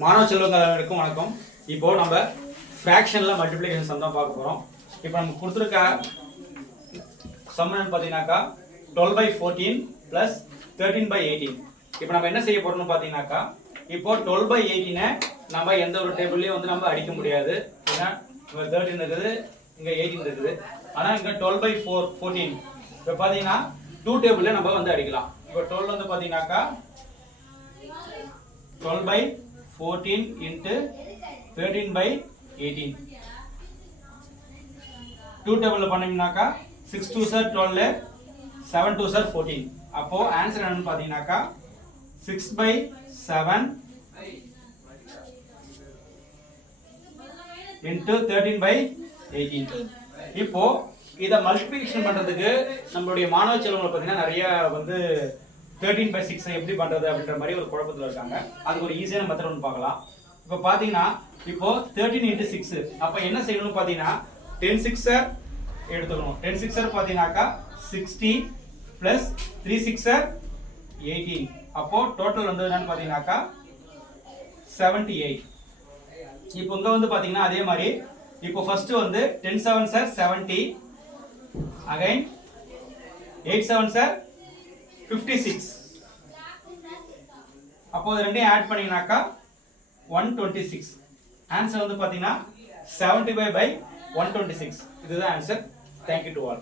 மாணவ செல்வங்கள் அனைவருக்கும் வணக்கம். இப்போ நம்ம ஃபிராக்ஷன்ல மல்டிப்ளிகேஷன் சம் தான் பார்க்க போறோம். இப்போ நம்ம கொடுத்துருக்க சம் என்னன்னு பார்த்தீங்கன்னாக்கா 12/14 plus 13/18. இப்போ நம்ம என்ன செய்ய போறோம்னு பார்த்தீங்கன்னாக்கா இப்போ 12/18 நம்ம எந்த ஒரு டேபிள்லயும் வந்து நம்ம அடிக்க முடியாது. ஏன்னா இங்க 13 இருக்குது, இங்க 18 இருக்குது. ஆனா இங்க 12/14 இப்போ பார்த்தீங்கன்னா 2 டேபிள்ல நம்ம வந்து அடிக்கலாம். இப்போ 12 வந்து பார்த்தீங்கன்னாக்கா 12/14 into 13/18. 2 டேபிள்ல பண்ணீங்கன்னாக்கா 6 2s are 12, 7 2s are 14. அப்போ ஆன்சர் என்னன்னு பாத்தீங்கன்னாக்கா 6/7 into 13/18. இப்போ இத மல்டிப்ளிகேஷன் பண்றதுக்கு நம்மளுடைய மாணவ செல்வங்களை பாத்தீங்கன்னா நிறைய வந்து 13/6 எப்படி பண்றது அப்படின்ற மாதிரி ஒரு குழப்பத்துல இருக்காங்க. அதுக்கு ஒரு ஈஸியான மெத்தட் ஒன்று பார்க்கலாம். இப்போ பாத்தீங்கன்னா இப்போ 13 into 6 அப்ப என்ன செய்யணும்னு பாத்தீங்கன்னா 10 6 எடுத்துக்கணும். 10 6 பாத்தீங்கன்னாக்கா 60 plus 3 6 18. அப்போ டோட்டல் வந்து என்னன்னு பாத்தீங்கன்னாக்கா 78. இப்போ இங்க வந்து பாத்தீங்கன்னா அதே மாதிரி இப்போ ஃபர்ஸ்ட் வந்து 10 7s 70, again 8 7s 56. அப்போ இது ரெண்டையும் ஆட் பண்ணீங்கன்னாக்கா 126. ஆன்சர் வந்து பாத்தீங்கன்னா 75/126. இதுதான் answer. Thank you to all.